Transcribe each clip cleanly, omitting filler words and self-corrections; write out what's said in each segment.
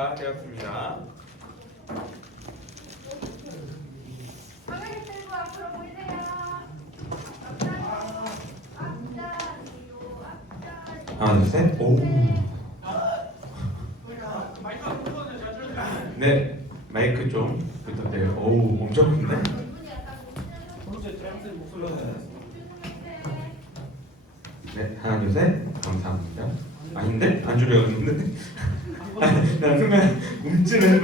되었습니다. 가만히 들고 앞으로 보이세요. 앞자리로 하나, 둘, 셋. 오. 네, 마이크 좀 부탁드려요. 오, 엄청 큰데? 네, 하나, 둘, 셋. 감사합니다. 아닌데? 안 줄여졌는데? 나 순간 움찔해.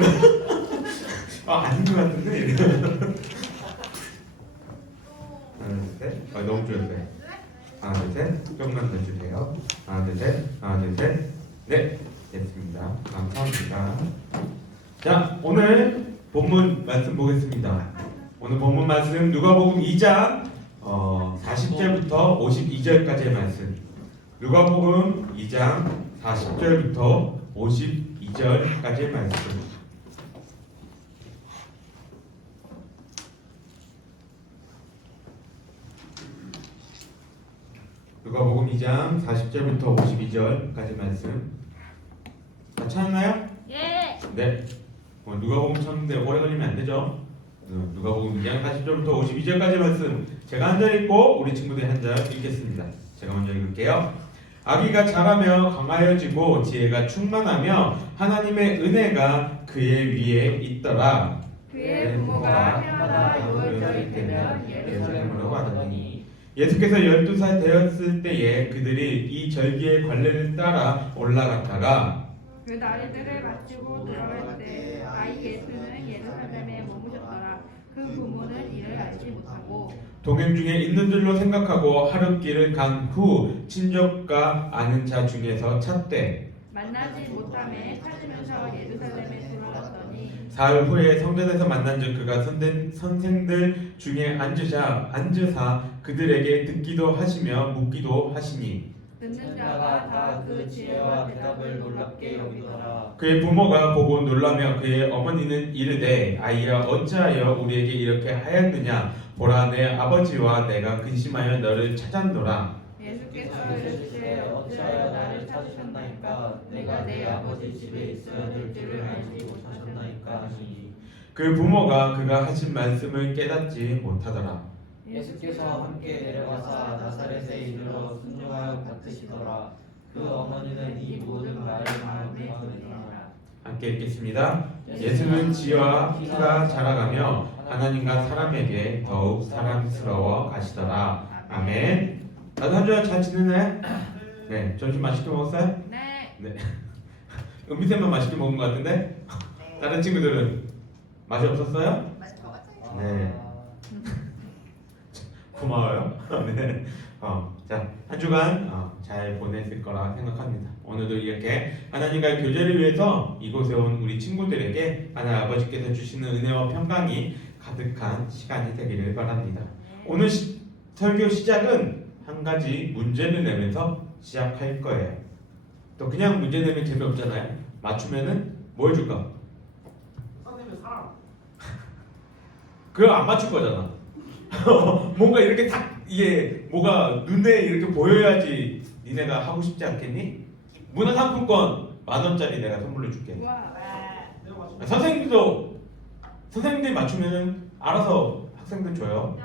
아닌 것 같은데? 하나, 둘, 셋. 너무 줄였어요. 하나, 둘, 셋. 조금만 더 주세요. 하나, 둘, 셋. 하나, 둘, 셋. 네, 됐습니다. 감사합니다. 자, 오늘 본문 말씀 보겠습니다. 오늘 본문 말씀 누가복음 2장 40절부터 52절까지의 말씀. 누가복음 2장 40절부터 52절까지의 말씀. 누가복음 2장 40절부터 52절까지 말씀. 다 찾았나요? 예. 네. 누가복음 찾는데 오래 걸리면 안 되죠. 누가복음 2장 40절부터 52절까지 말씀. 제가 한 절 읽고 우리 친구들이 한 절 읽겠습니다. 제가 먼저 읽을게요. 아기가 자라며 강하여지고 지혜가 충만하며 하나님의 은혜가 그의 위에 있더라. 그의 부모가 해마다 유월절이 되면 예루살렘으로 가더니 예수께서 12살 되었을 때에 그들이 이 절기의 관례를 따라 올라갔다가 그 나리들을 마치고 돌아갈 때 아이 예수는 예루살렘에 머무셨더라. 그 부모는 이를 알지 못하고 동행 중에 있는 줄로 생각하고 하룻길을 간 후 친족과 아는 자 중에서 찾되 만나지 못함에 찾으면서 예루살렘에 돌아갔더니 사흘 후에 성전에서 만난즉 그가 선생들 중에 앉으사 그들에게 듣기도 하시며 묻기도 하시니 듣는 자가 다 그 지혜와 대답을 놀랍게 여기더라. 그의 부모가 보고 놀라며 그의 어머니는 이르되 아이야 어찌하여 우리에게 이렇게 하였느냐 보라 내 아버지와 내가 근심하여 너를 찾았노라. 예수께서 이르시되 어찌하여 나를 찾으셨나이까 내가 내 아버지 집에 있어야 될 줄을 알지 못하셨나이까 하시니 그 부모가 그가 하신 말씀을 깨닫지 못하더라. 예수께서 함께 내려가사 나사렛에 이르러 순종하여 받으시더라. 그 어머니는 이 모든 말을 마음에 거두니라. 함께 읽겠습니다. 예수는 지와 피가 자라가며 하나님과 사람에게 더욱 사랑스러워 가시더라. 아멘. 다들 한 주간 잘 지내네? 네. 점심 맛있게 먹었어요? 네. 네. 은비쌤만 맛있게 먹은 것 같은데? 다른 친구들은 맛이 없었어요? 네. 고마워요. 네. 자, 한 주간 잘 보냈을 거라 생각합니다. 오늘도 이렇게 하나님과의 교제를 위해서 이곳에 온 우리 친구들에게 하나님 아버지께서 주시는 은혜와 평강이 가득한 시간이 되기를 바랍니다. 오늘 설교 시작은 한 가지 문제를 내면서 시작할 거예요. 또 그냥 문제 내면 재미없잖아요. 맞추면은 뭐 해줄까? 선생님 사람. 그거 안 맞출 거잖아. 뭔가 이렇게 딱 이게 뭐가 눈에 이렇게 보여야지 니네가 하고 싶지 않겠니? 문화상품권 10,000원짜리 내가 선물로 줄게. 와. 선생님들이 맞추면은 알아서 학생들 줘요.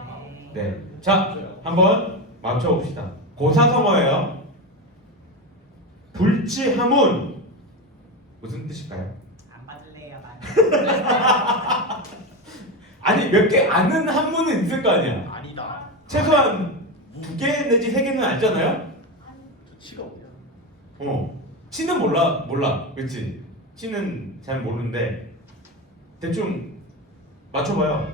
네. 자, 한번 맞춰봅시다. 고사성어예요. 불치하문 무슨 뜻일까요? 안 받을래요. 아니 몇 개 아는 한문은 있을 거 아니야. 아니다. 최소한 2개 내지 3개는 알잖아요. 치가 없냐? 치는 몰라. 그렇지? 치는 잘 모르는데 대충 맞춰봐요.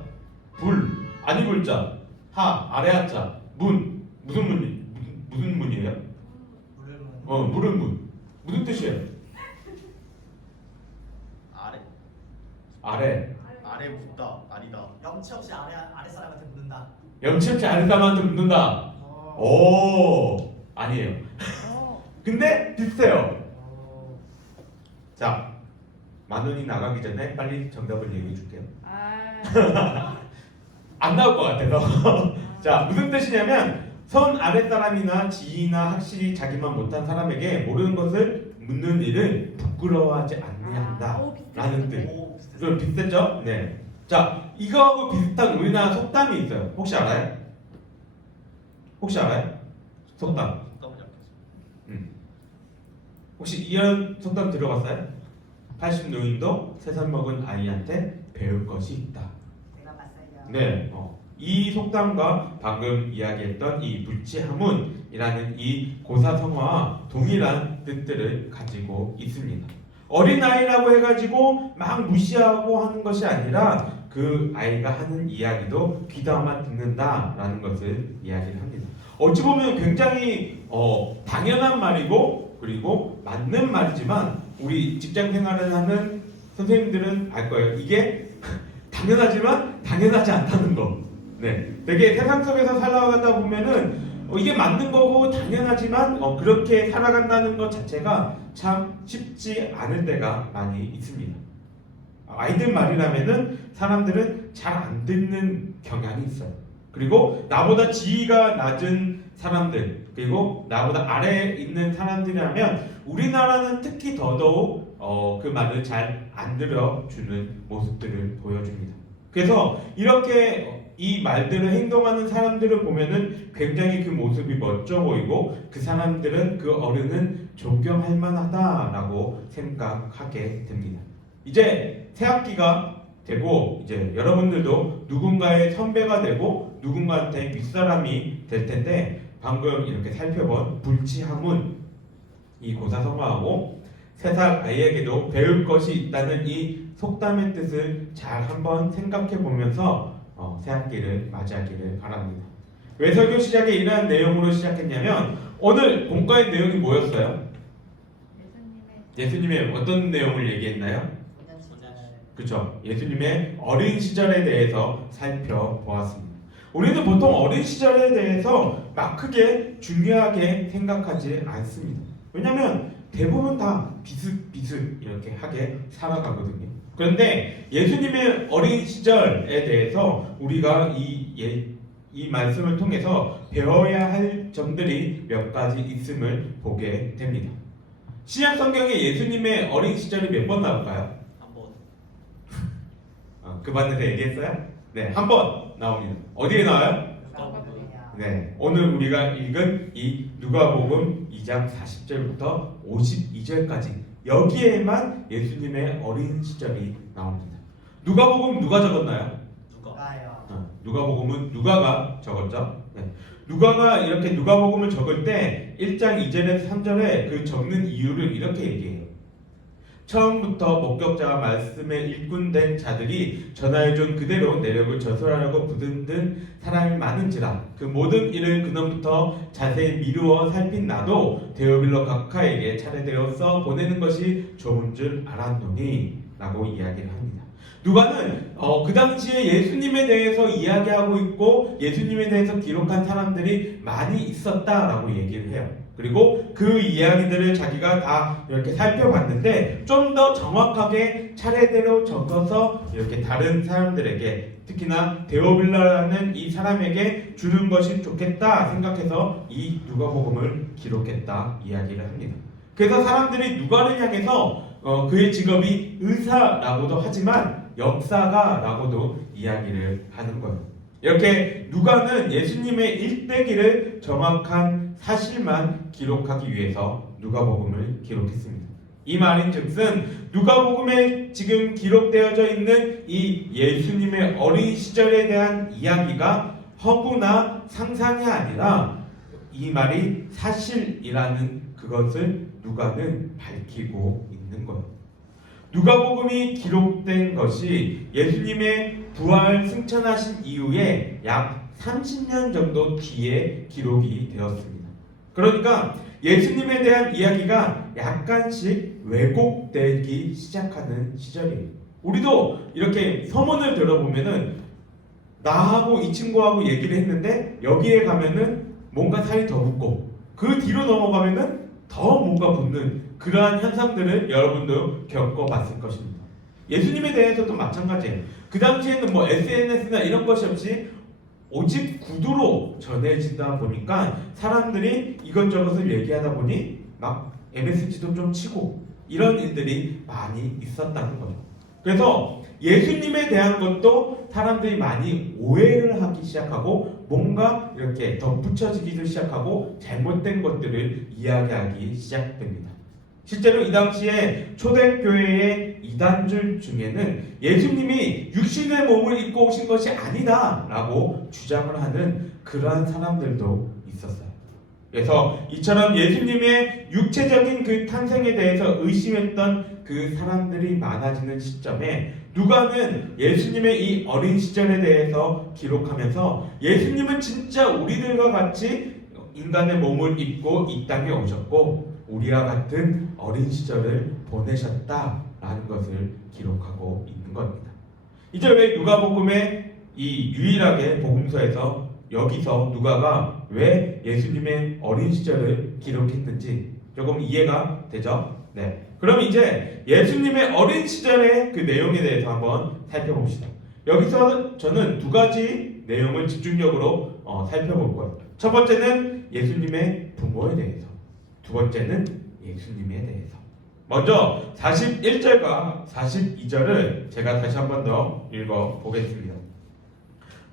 불 아니 불자 하 아래 하자 문 무슨 문이에요? 물은 문 무슨 뜻이에요? 아래 아래 묻다. 아니다. 염치 없이 아래 사람한테 묻는다. 염치 없이 아래 사람한테 묻는다. 오 아니에요. 근데 비슷해요. 자, 10,000원이 나가기 전에 빨리 정답을 얘기해 줄게요. 안 나올 것 같아서. 자, 무슨 뜻이냐면 선 아랫사람이나 지위나 확실히 자기만 못한 사람에게 모르는 것을 묻는 일을 부끄러워하지 않는다 라는 뜻. 오, 좀 비슷했죠? 네. 자, 이거하고 비슷한 우리나라 속담이 있어요. 혹시 알아요? 혹시 알아요? 속담. 너무 약해서. 혹시 이런 속담 들어봤어요? 80노인도 새삼 먹은 아이한테 배울 것이 있다. 내가 봤어요. 네. 이 속담과 방금 이야기했던 이 물치하문이라는 이 고사성어와 동일한 뜻들을 가지고 있습니다. 어린아이라고 해가지고 막 무시하고 하는 것이 아니라 그 아이가 하는 이야기도 귀담아 듣는다라는 것을 이야기를 합니다. 어찌 보면 굉장히 당연한 말이고 그리고 맞는 말이지만 우리 직장 생활을 하는 선생님들은 알 거예요. 이게 당연하지만 당연하지 않다는 거. 네, 되게 세상 속에서 살아가다 보면은 이게 맞는 거고 당연하지만 그렇게 살아간다는 것 자체가 참 쉽지 않을 때가 많이 있습니다. 아이들 말이라면은 사람들은 잘 안 듣는 경향이 있어요. 그리고 나보다 지위가 낮은 사람들 그리고 나보다 아래에 있는 사람들이라면 우리나라는 특히 더더욱 그 말을 잘 안 들어주는 모습들을 보여줍니다. 그래서 이렇게 이 말들을 행동하는 사람들을 보면은 굉장히 그 모습이 멋져 보이고 그 사람들은 그 어른은 존경할 만하다라고 생각하게 됩니다. 이제 새학기가 되고 이제 여러분들도 누군가의 선배가 되고 누군가한테 윗사람이 될 텐데 방금 이렇게 살펴본 불치하문 이 고사성어하고 3살 아이에게도 배울 것이 있다는 이 속담의 뜻을 잘 한번 생각해 보면서 새학기를 맞이하기를 바랍니다. 왜 설교 시작에 이러한 내용으로 시작했냐면 오늘 본과의 내용이 뭐였어요? 예수님의 어떤 내용을 얘기했나요? 그렇죠. 예수님의 어린 시절에 대해서 살펴보았습니다. 우리는 보통 어린 시절에 대해서 막 크게 중요하게 생각하지 않습니다. 왜냐하면 대부분 다 비슷비슷 이렇게 하게 살아가거든요. 그런데 예수님의 어린 시절에 대해서 우리가 이 말씀을 통해서 배워야 할 점들이 몇 가지 있음을 보게 됩니다. 신약 성경에 예수님의 어린 시절이 몇 번 나올까요? 한 번. 그 반에서 얘기했어요? 네, 한 번 나옵니다. 어디에 나와요? 네, 오늘 우리가 읽은 이 누가복음 2장 40절부터 52절까지 여기에만 예수님의 어린 시절이 나옵니다. 누가복음 누가 적었나요? 누가요. 누가복음은 누가가 적었죠. 네. 누가가 이렇게 누가복음을 적을 때 1장 2절에서 3절에 그 적는 이유를 이렇게 얘기해요. 처음부터 목격자와 말씀에 일꾼된 자들이 전하여준 그대로 내력을 저술하려고 부든든 사람이 많은지라 그 모든 일을 그놈부터 자세히 미루어 살핀 나도 데오빌로 각하에게 차례되어 써 보내는 것이 좋은 줄 알았노니 라고 이야기를 합니다. 누가는 그 당시에 예수님에 대해서 이야기하고 있고 예수님에 대해서 기록한 사람들이 많이 있었다라고 얘기를 해요. 그리고 그 이야기들을 자기가 다 이렇게 살펴봤는데 좀 더 정확하게 차례대로 적어서 이렇게 다른 사람들에게 특히나 데오빌라라는 이 사람에게 주는 것이 좋겠다 생각해서 이 누가복음을 기록했다 이야기를 합니다. 그래서 사람들이 누가를 향해서 그의 직업이 의사라고도 하지만 역사가라고도 이야기를 하는 거예요. 이렇게 누가는 예수님의 일대기를 정확한 사실만 기록하기 위해서 누가복음을 기록했습니다. 이 말인즉슨 누가복음에 지금 기록되어져 있는 이 예수님의 어린 시절에 대한 이야기가 허구나 상상이 아니라 이 말이 사실이라는 그것을 누가는 밝히고 있는 거예요. 누가복음이 기록된 것이 예수님의 부활 승천하신 이후에 약 30년 정도 뒤에 기록이 되었습니다. 그러니까 예수님에 대한 이야기가 약간씩 왜곡되기 시작하는 시절이에요. 우리도 이렇게 서문을 들어보면은 나하고 이 친구하고 얘기를 했는데 여기에 가면은 뭔가 살이 더 붙고 그 뒤로 넘어가면은 더 뭔가 붙는 그러한 현상들을 여러분도 겪어봤을 것입니다. 예수님에 대해서도 마찬가지예요. 그 당시에는 뭐 SNS나 이런 것이 없이 오직 구두로 전해지다 보니까 사람들이 이것저것을 얘기하다 보니 막 MSG도 좀 치고 이런 일들이 많이 있었다는 거죠. 그래서 예수님에 대한 것도 사람들이 많이 오해를 하기 시작하고 뭔가 이렇게 덧붙여지기도 시작하고 잘못된 것들을 이야기하기 시작됩니다. 실제로 이 당시에 초대교회의 이단들 중에는 예수님이 육신의 몸을 입고 오신 것이 아니다라고 주장을 하는 그러한 사람들도 있었어요. 그래서 이처럼 예수님의 육체적인 그 탄생에 대해서 의심했던 그 사람들이 많아지는 시점에 누가는 예수님의 이 어린 시절에 대해서 기록하면서 예수님은 진짜 우리들과 같이 인간의 몸을 입고 이 땅에 오셨고 우리와 같은 어린 시절을 보내셨다라는 것을 기록하고 있는 겁니다. 이제 왜 누가복음의 이 유일하게 복음서에서 여기서 누가가 왜 예수님의 어린 시절을 기록했는지 조금 이해가 되죠? 네. 그럼 이제 예수님의 어린 시절의 그 내용에 대해서 한번 살펴봅시다. 여기서 저는 두 가지 내용을 집중적으로 살펴볼 거예요. 첫 번째는 예수님의 부모에 대해서, 두 번째는 예수님에 대해서. 먼저 41절과 42절을 제가 다시 한번 더 읽어보겠습니다.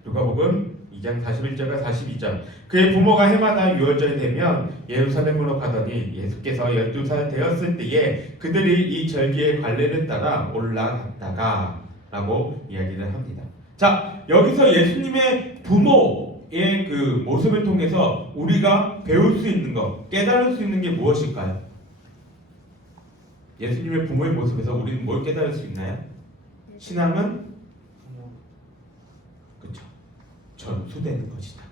누가복음 2장 41절과 42절. 그의 부모가 해마다 유월절이 되면 예루살렘으로 가더니 예수께서 12살 되었을 때에 그들이 이 절기의 관례를 따라 올라갔다가 라고 이야기를 합니다. 자, 여기서 예수님의 부모의 그 모습을 통해서 우리가 배울 수 있는 것, 깨달을 수 있는 게 무엇일까요? 예수님의 부모의 모습에서 우리는 뭘 깨달을 수 있나요? 신앙은 그렇죠. 전수되는 것이다.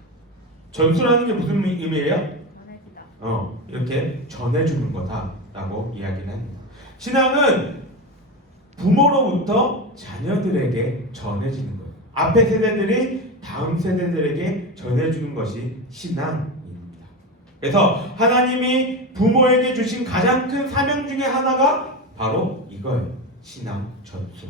전수라는 게 무슨 의미예요? 전해지다. 이렇게 전해주는 거다라고 이야기를 합니다. 신앙은 부모로부터 자녀들에게 전해지는 거예요. 앞에 세대들이 다음 세대들에게 전해주는 것이 신앙입니다. 그래서 하나님이 부모에게 주신 가장 큰 사명 중에 하나가 바로 이거예요. 신앙 전수.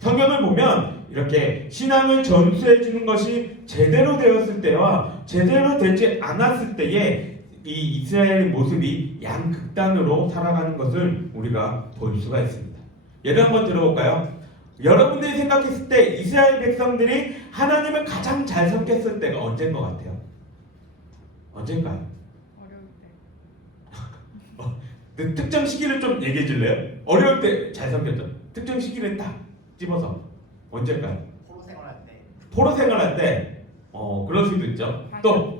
성경을 보면 이렇게 신앙을 전수해 주는 것이 제대로 되었을 때와 제대로 되지 않았을 때에 이 이스라엘의 모습이 양극단으로 살아가는 것을 우리가 볼 수가 있습니다. 예를 한번 들어볼까요? 여러분들이 생각했을 때 이스라엘 백성들이 하나님을 가장 잘 섬겼을 때가 언제인 것 같아요? 언제일까요? 어려울 때. 특정 시기를 좀 얘기해 줄래요? 어려울 때 잘 섬겼죠. 특정 시기를 딱 집어서 언제일까요? 포로 생활할 때. 포로 생활할 때, 그럴 수도 있죠. 또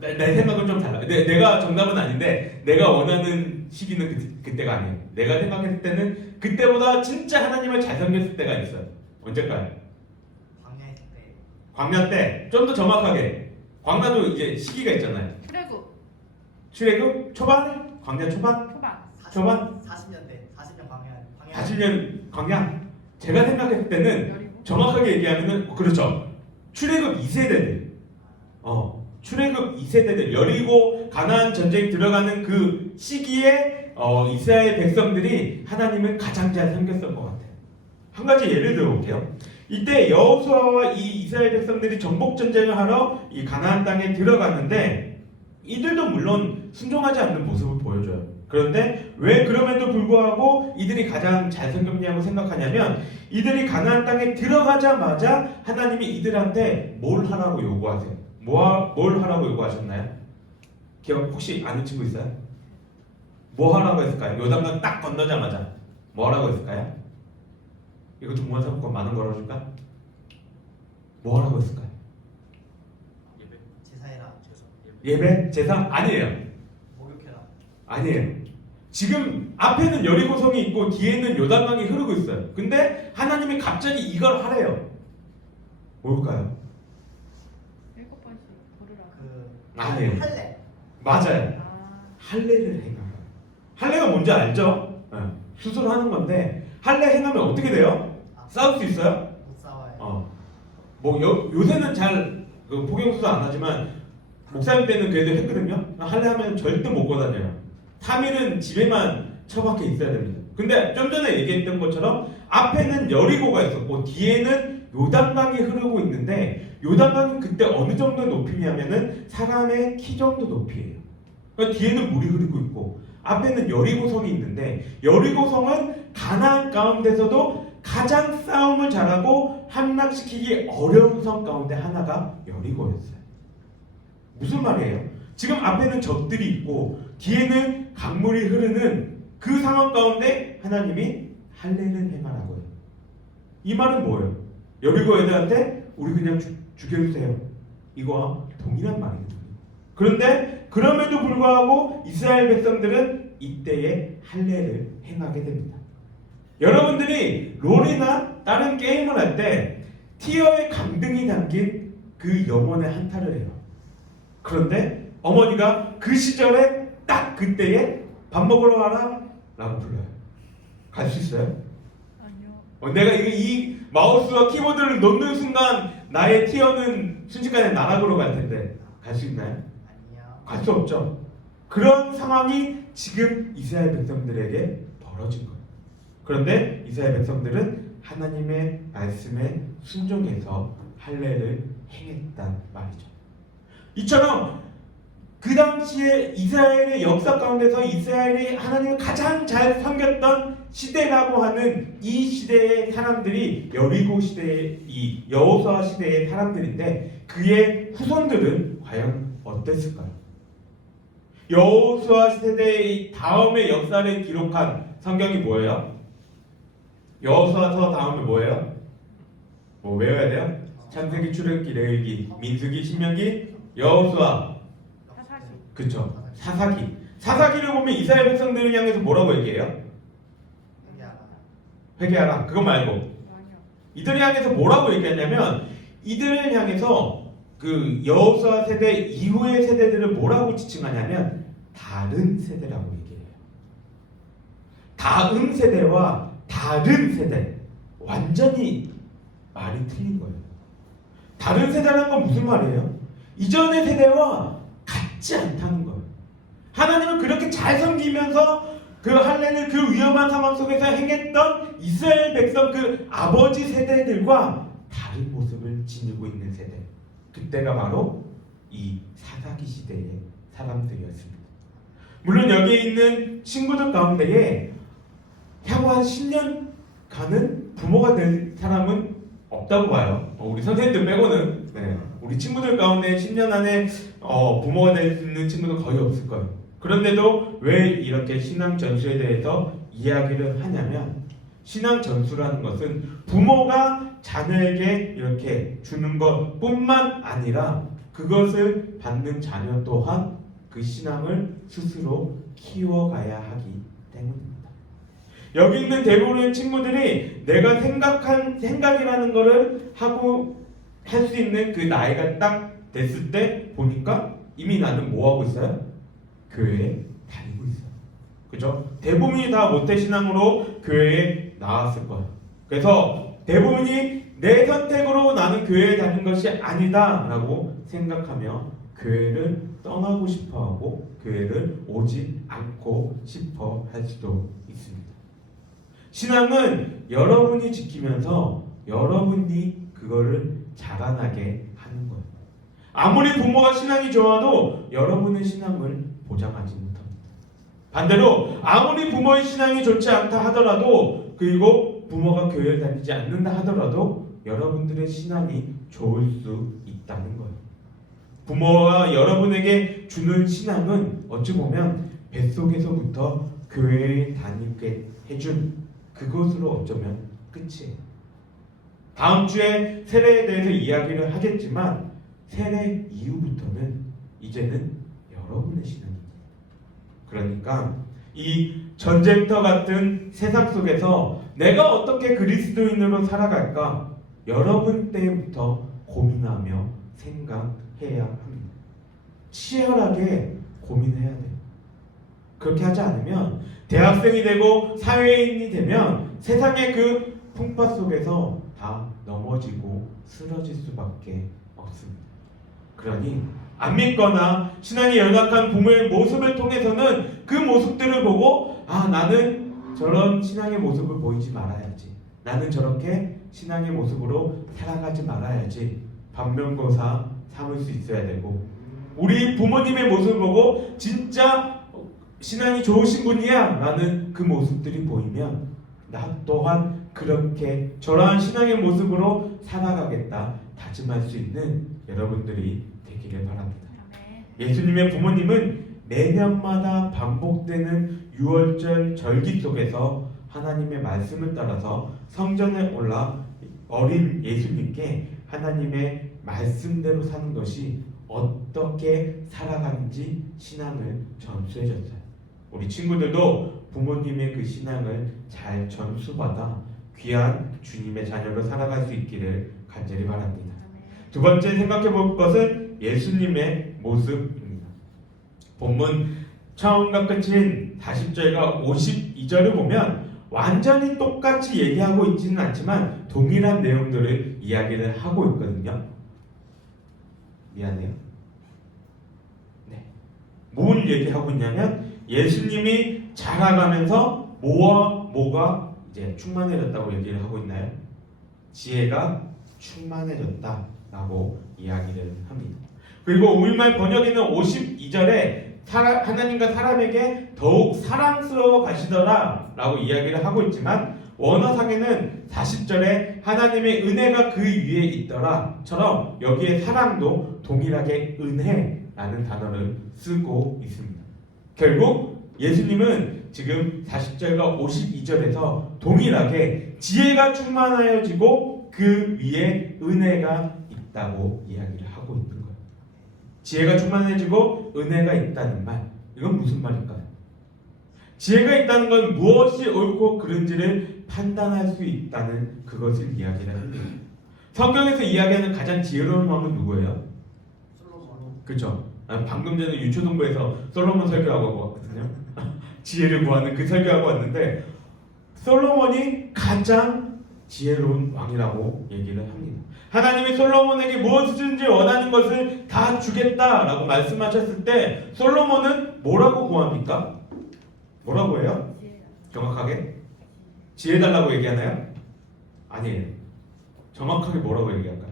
내 생각은 좀 달라. 내가 정답은 아닌데 내가 원하는 시기는 그때가 아니에요. 내가 생각했을 때는 그때보다 진짜 하나님을 잘 섬겼을 때가 있어요. 언제일까요? 광야일 때. 광야 때. 좀 더 정확하게. 광야도 이제 시기가 있잖아요. 출애굽. 출애굽 초반? 광야 초반? 초반? 40년대. 40년 광야. 40년 광야? 제가 생각했을 때는 여리고. 정확하게 얘기하면은 그렇죠. 출애굽 2세대들. 출애굽 2세대들 여리고 가나안 전쟁 들어가는 그 시기에 이스라엘 백성들이 하나님을 가장 잘 섬겼을 것 같아요. 한 가지 예를 들어볼게요. 이때 여호수아와 이 이스라엘 백성들이 정복 전쟁을 하러 이 가나안 땅에 들어갔는데 이들도 물론 순종하지 않는 모습을 보여줘요. 그런데 왜 그럼에도 불구하고 이들이 가장 잘 섬겼냐고 생각하냐면 이들이 가나안 땅에 들어가자마자 하나님이 이들한테 뭘 하라고 요구하세요? 뭘 하라고 요구하셨나요? 기억 혹시 아는 친구 있어요? 뭐 하라고 했을까요? 요단강 딱 건너자마자 뭐 하라고 했을까요? 이거 좀 문화상품권 만원 걸어줄까? 뭐 하라고 했을까요? 제사해라. 예배? 제사? 아니에요. 목욕해라. 아니에요. 지금 앞에는 여리고성이 있고 뒤에는 요단강이 흐르고 있어요. 근데 하나님이 갑자기 이걸 하래요. 뭘까요? 7번씩 부르라. 아니에요. 할례. 맞아요. 할례를 행하라. 할례가 뭔지 알죠? 수술하는 건데 할례 행하면 어떻게 돼요? 싸울 수 있어요? 못 싸워요. 요새는 잘 포경수도 안 하지만 목사님 때는 그래도 했거든요. 할례하면 절대 못 거다녀요. 3일은 집에만 처박혀 있어야 됩니다. 근데 좀 전에 얘기했던 것처럼 앞에는 여리고가 있었고 뒤에는 요단강이 흐르고 있는데 요단강은 그때 어느 정도 높이냐면은 사람의 키 정도 높이에요. 그러니까 뒤에는 물이 흐르고 있고 앞에는 여리고성이 있는데 여리고성은 가나안 가운데서도 가장 싸움을 잘하고 함락시키기 어려운 성 가운데 하나가 여리고였어요. 무슨 말이에요? 지금 앞에는 적들이 있고 뒤에는 강물이 흐르는 그 상황 가운데 하나님이 할례를 행하라고요. 이 말은 뭐예요? 여리고 애들한테 우리 그냥 죽여주세요. 이거와 동일한 말이거든요. 그런데 그럼에도 불구하고 이스라엘 백성들은 이때에 할례를 행하게 됩니다. 여러분들이 롤이나 다른 게임을 할 때 티어에 강등이 담긴 그 영혼의 한타를 해요. 그런데 어머니가 그 시절에 딱 그때에 밥 먹으러 와라 라고 불러요. 갈 수 있어요? 아니요. 내가 이 마우스와 키보드를 놓는 순간 나의 티어는 순식간에 나락으로 갈 텐데 갈 수 있나요? 아니요. 갈 수 없죠. 그런 상황이 지금 이스라엘 백성들에게 벌어진 거예요. 그런데 이스라엘 백성들은 하나님의 말씀에 순종해서 할례를 행했단 말이죠. 이처럼 그 당시에 이스라엘의 역사 가운데서 이스라엘이 하나님을 가장 잘 섬겼던 시대라고 하는 이 시대의 사람들이 여리고 시대의 이 여호수아 시대의 사람들인데 그의 후손들은 과연 어땠을까요? 여호수아 세대의 다음의 역사를 기록한 성경이 뭐예요? 여호수아서 다음에 뭐예요? 뭐 외워야 돼요? 창세기, 출애굽기, 레위기, 민수기, 신명기, 여호수아. 사사기. 그쵸? 사사기. 사사기를 보면 이스라엘 백성들을 향해서 뭐라고 얘기해요? 회개하라. 그거 말고 아니요. 이들을 향해서 뭐라고 얘기하냐면 이들을 향해서 그 여호수아 세대 이후의 세대들을 뭐라고 지칭하냐면 다른 세대라고 얘기해요. 다음 세대와 다른 세대 완전히 말이 틀린 거예요. 다른 세대라는 건 무슨 말이에요? 이전의 세대와 같지 않다는 거예요. 하나님을 그렇게 잘 섬기면서 그 할례를 그 위험한 상황 속에서 행했던 이스라엘 백성 그 아버지 세대들과 다른 모습을 지니고 있는 세대. 그때가 바로 이 사사기 시대의 사람들이었습니다. 물론 여기에 있는 친구들 가운데에 향후 한 10년 가는 부모가 될 사람은 없다고 봐요. 우리 선생님들 빼고는. 네. 우리 친구들 가운데 10년 안에 부모가 될 수 있는 친구는 거의 없을 거예요. 그런데도 왜 이렇게 신앙 전수에 대해서 이야기를 하냐면 신앙 전수라는 것은 부모가 자녀에게 이렇게 주는 것뿐만 아니라 그것을 받는 자녀 또한 그 신앙을 스스로 키워가야 하기 때문입니다. 여기 있는 대부분의 친구들이 내가 생각한 생각이라는 거를 하고 할 수 있는 그 나이가 딱 됐을 때 보니까 이미 나는 뭐 하고 있어요? 교회에 다니고 있어요. 그죠? 대부분이 다 모태신앙으로 교회에 나왔을 거예요. 그래서 대부분이 내 선택으로 나는 교회에 다닌 것이 아니다 라고 생각하며 교회를 떠나고 싶어하고 교회를 오지 않고 싶어 할 수도 있습니다. 신앙은 여러분이 지키면서 여러분이 그거를 자라나게 하는 거예요. 아무리 부모가 신앙이 좋아도 여러분의 신앙을 보장하지 못합니다. 반대로 아무리 부모의 신앙이 좋지 않다 하더라도 그리고 부모가 교회를 다니지 않는다 하더라도 여러분들의 신앙이 좋을 수 있다는 거예요. 부모가 여러분에게 주는 신앙은 어찌 보면 뱃속에서부터 교회에 다니게 해준 그것으로 어쩌면 끝이에요. 다음 주에 세례에 대해서 이야기를 하겠지만 세례 이후부터는 이제는 여러분의 신앙입니다. 그러니까 이 전쟁터 같은 세상 속에서 내가 어떻게 그리스도인으로 살아갈까 여러분 때부터 고민하며 생각해야 합니다. 치열하게 고민해야 돼요. 그렇게 하지 않으면 대학생이 되고 사회인이 되면 세상의 그 풍파 속에서 다 넘어지고 쓰러질 수밖에 없습니다. 그러니 안 믿거나 신앙이 연약한 부모의 모습을 통해서는 그 모습들을 보고 나는 저런 신앙의 모습을 보이지 말아야지. 나는 저렇게 신앙의 모습으로 살아가지 말아야지. 반면교사 삼을 수 있어야 되고 우리 부모님의 모습을 보고 진짜 신앙이 좋으신 분이야 라는 그 모습들이 보이면 나 또한 그렇게 저러한 신앙의 모습으로 살아가겠다 다짐할 수 있는 여러분들이 되기를 바랍니다. 예수님의 부모님은 매년마다 반복되는 유월절 절기 속에서 하나님의 말씀을 따라서 성전에 올라 어린 예수님께 하나님의 말씀대로 사는 것이 어떻게 살아가는지 신앙을 전수해줬어요. 우리 친구들도 부모님의 그 신앙을 잘 전수받아 귀한 주님의 자녀로 살아갈 수 있기를 간절히 바랍니다. 두 번째 생각해 볼 것은 예수님의 모습입니다. 본문 처음과 끝인 40절과 52절을 보면 완전히 똑같이 얘기하고 있지는 않지만 동일한 내용들을 이야기를 하고 있거든요. 미안해요. 네. 뭘 얘기하고 있냐면 예수님이 자라가면서 뭐가 이제 충만해졌다고 얘기를 하고 있나요? 지혜가 충만해졌다라고 이야기를 합니다. 그리고 우리말 번역에는 52절에 하나님과 사람에게 더욱 사랑스러워 가시더라 라고 이야기를 하고 있지만 원어상에는 40절에 하나님의 은혜가 그 위에 있더라 처럼 여기에 사랑도 동일하게 은혜라는 단어를 쓰고 있습니다. 결국 예수님은 지금 40절과 52절에서 동일하게 지혜가 충만하여지고 그 위에 은혜가 있다고 이야기를 하고 있는 거예요. 지혜가 충만해지고 은혜가 있다는 말, 이건 무슨 말일까요? 지혜가 있다는 건 무엇이 옳고 그른지를 판단할 수 있다는 그것을 이야기를 합니다. 성경에서 이야기하는 가장 지혜로운 왕은 누구예요? 솔로몬. 그렇죠. 방금 전에 유초동부에서 솔로몬 설교하고 왔거든요. 지혜를 구하는 그 설교하고 왔는데 솔로몬이 가장 지혜로운 왕이라고 얘기를 합니다. 하나님이 솔로몬에게 무엇이든지 원하는 것을 다 주겠다라고 말씀하셨을 때 솔로몬은 뭐라고 구합니까? 뭐라고 해요? 정확하게? 지혜 달라고 얘기하나요? 아니에요. 정확하게 뭐라고 얘기할까요?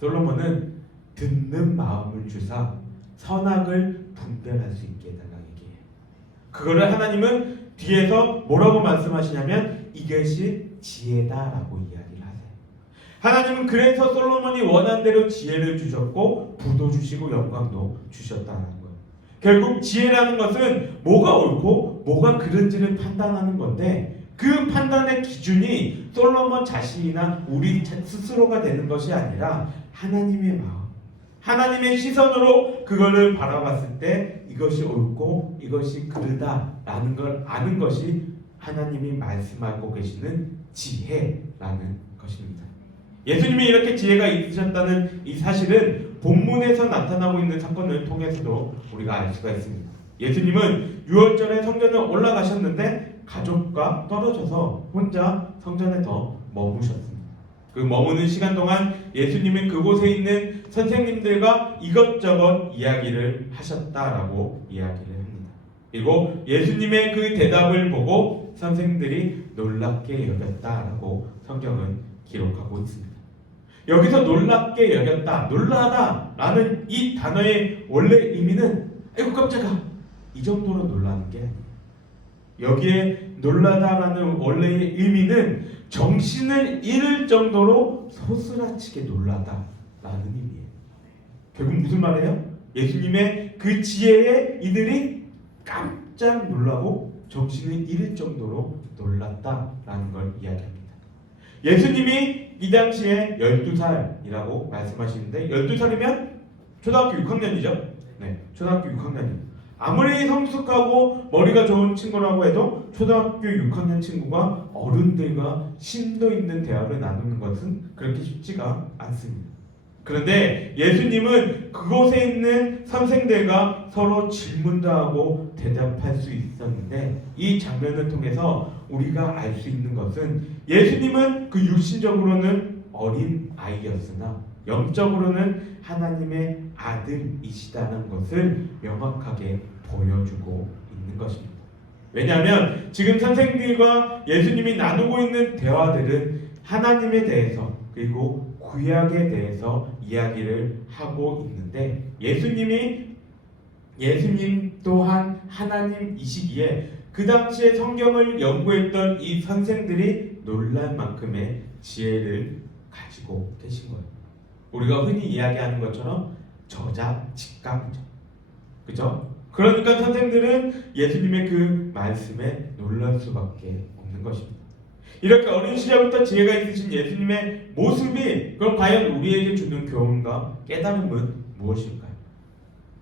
솔로몬은 듣는 마음을 주사 선악을 분별할 수 있게 해달라는 얘기예요. 그거를 하나님은 뒤에서 뭐라고 말씀하시냐면 이것이 지혜다라고 이야기를 하세요. 하나님은 그래서 솔로몬이 원한 대로 지혜를 주셨고 부도 주시고 영광도 주셨다는 거예요. 결국 지혜라는 것은 뭐가 옳고 뭐가 그른지를 판단하는 건데 그 판단의 기준이 솔로몬 자신이나 우리 스스로가 되는 것이 아니라 하나님의 마음, 하나님의 시선으로 그거를 바라봤을 때 이것이 옳고 이것이 그르다라는 걸 아는 것이 하나님이 말씀하고 계시는 지혜라는 것입니다. 예수님이 이렇게 지혜가 있으셨다는 이 사실은 본문에서 나타나고 있는 사건을 통해서도 우리가 알 수가 있습니다. 예수님은 유월절에 성전에 올라가셨는데 가족과 떨어져서 혼자 성전에 더 머무셨습니다. 그 머무는 시간 동안 예수님은 그곳에 있는 선생님들과 이것저것 이야기를 하셨다라고 이야기를 합니다. 그리고 예수님의 그 대답을 보고 선생님들이 놀랍게 여겼다라고 성경은 기록하고 있습니다. 여기서 놀랍게 여겼다, 놀라다라는 이 단어의 원래 의미는 아이고 깜짝아 이 정도로 놀라는 게 아니에요. 여기에 놀라다라는 원래의 의미는 정신을 잃을 정도로 소스라치게 놀라다라는 의미예요. 결국 무슨 말이에요? 예수님의 그 지혜에 이들이 깜짝 놀라고 정신을 잃을 정도로 놀랐다라는 걸 이야기합니다. 예수님이 이 당시에 12살이라고 말씀하시는데 12살이면 초등학교 6학년이죠? 네, 초등학교 6학년이에요. 아무리 성숙하고 머리가 좋은 친구라고 해도 초등학교 6학년 친구가 어른들과 심도 있는 대화를 나누는 것은 그렇게 쉽지가 않습니다. 그런데 예수님은 그곳에 있는 선생들과 서로 질문도 하고 대답할 수 있었는데 이 장면을 통해서 우리가 알 수 있는 것은 예수님은 그 육신적으로는 어린 아이였으나 영적으로는 하나님의 아들이시다는 것을 명확하게 보여주고 있는 것입니다. 왜냐하면 지금 선생님과 예수님이 나누고 있는 대화들은 하나님에 대해서 그리고 구약에 대해서 이야기를 하고 있는데 예수님 또한 하나님이시기에 그 당시에 성경을 연구했던 이 선생들이 놀랄 만큼의 지혜를 가지고 계신 거예요. 우리가 흔히 이야기하는 것처럼 저자직감이죠. 그죠? 그러니까 선생들은 예수님의 그 말씀에 놀랄 수밖에 없는 것입니다. 이렇게 어린 시절부터 지혜가 있으신 예수님의 모습이 그럼 과연 우리에게 주는 교훈과 깨달음은 무엇일까요?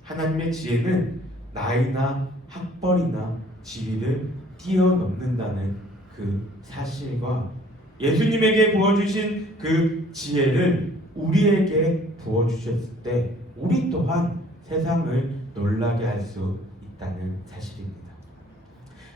하나님의 지혜는 나이나 학벌이나 지위를 뛰어넘는다는 그 사실과 예수님에게 부어주신 그 지혜를 우리에게 부어주셨을 때 우리 또한 세상을 놀라게 할 수 있다는 사실입니다.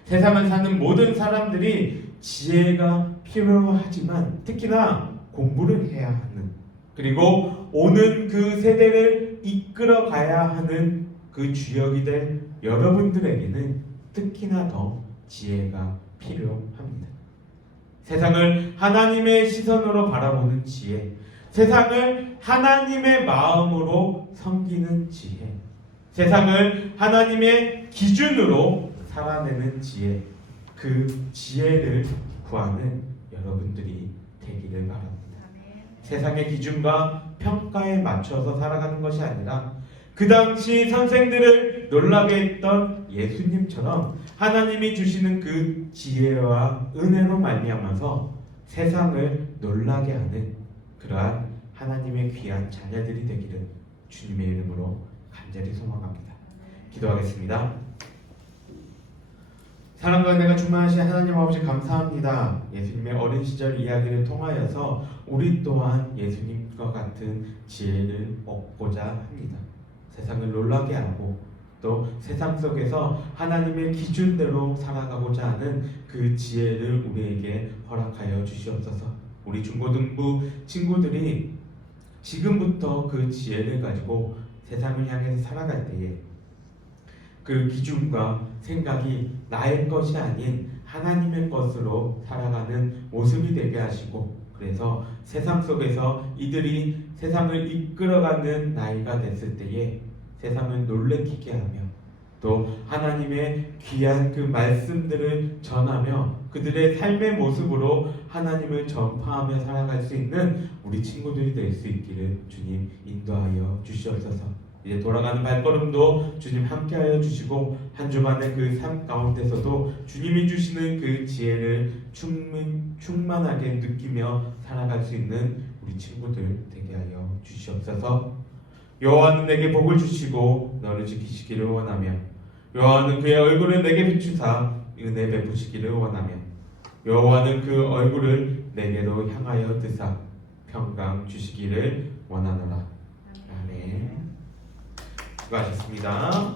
세상을 사는 모든 사람들이 지혜가 필요하지만 특히나 공부를 해야 하는 그리고 오는 그 세대를 이끌어 가야 하는 그 주역이 될 여러분들에게는 특히나 더 지혜가 필요합니다. 세상을 하나님의 시선으로 바라보는 지혜, 세상을 하나님의 마음으로 섬기는 지혜, 세상을 하나님의 기준으로 살아내는 지혜, 그 지혜를 구하는 여러분들이 되기를 바랍니다. 세상의 기준과 평가에 맞춰서 살아가는 것이 아니라 그 당시 선생들을 놀라게 했던 예수님처럼 하나님이 주시는 그 지혜와 은혜로 말미암아서 세상을 놀라게 하는 그러한 하나님의 귀한 자녀들이 되기를 주님의 이름으로 간절히 소망합니다. 기도하겠습니다. 사랑과 은혜가 충만하신 하나님 아버지 감사합니다. 예수님의 어린 시절 이야기를 통하여서 우리 또한 예수님과 같은 지혜를 얻고자 합니다. 세상을 놀라게 하고 또 세상 속에서 하나님의 기준대로 살아가고자 하는 그 지혜를 우리에게 허락하여 주시옵소서. 우리 중고등부 친구들이 지금부터 그 지혜를 가지고 세상을 향해서 살아갈 때에 그 기준과 생각이 나의 것이 아닌 하나님의 것으로 살아가는 모습이 되게 하시고 그래서 세상 속에서 이들이 세상을 이끌어가는 나이가 됐을 때에 세상을 놀래키게 하며 또 하나님의 귀한 그 말씀들을 전하며 그들의 삶의 모습으로 하나님을 전파하며 살아갈 수 있는 우리 친구들이 될 수 있기를 주님 인도하여 주시옵소서. 이제 돌아가는 발걸음도 주님 함께하여 주시고 한 주간의 그 삶 가운데서도 주님이 주시는 그 지혜를 충만하게 느끼며 살아갈 수 있는 우리 친구들 되게 하여 주시옵소서. 여호와는 내게 복을 주시고 너를 지키시기를 원하며 여호와는 그의 얼굴을 내게 비추사 은혜 베푸시기를 원하며 여호와는 그 얼굴을 내게로 향하여 드사 평강 주시기를 원하노라. 아멘. 수고하셨습니다.